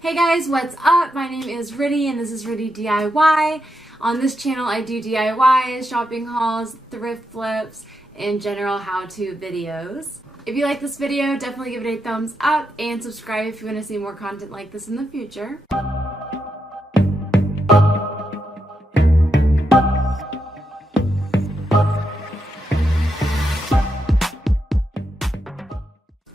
Hey guys, what's up? My name is Ritty and this is RityDIY. On this channel I do DIYs, shopping hauls, thrift flips, and general how-to videos. If you like this video, definitely give it a thumbs up and subscribe if you want to see more content like this in the future.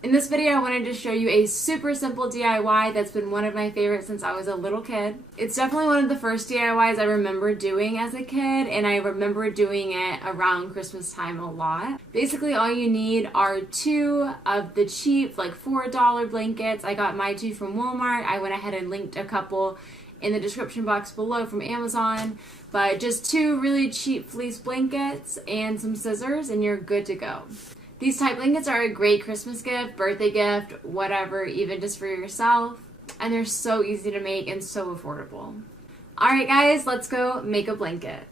In this video, I wanted to show you a super simple DIY that's been one of my favorites since I was a little kid. It's definitely one of the first DIYs I remember doing as a kid, and I remember doing it around Christmas time a lot. Basically, all you need are two of the cheap, like $4 blankets. I got my two from Walmart. I went ahead and linked a couple in the description box below from Amazon, but just two really cheap fleece blankets and some scissors, and you're good to go. These type blankets are a great Christmas gift, birthday gift, whatever, even just for yourself. And they're so easy to make and so affordable. Alright guys, let's go make a blanket.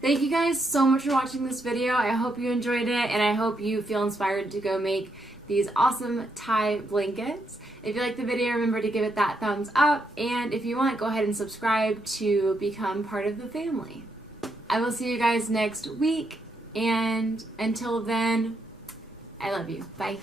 Thank you guys so much for watching this video. I hope you enjoyed it, and I hope you feel inspired to go make these awesome tie blankets. If you liked the video, remember to give it that thumbs up, and if you want, go ahead and subscribe to become part of the family. I will see you guys next week, and until then, I love you. Bye.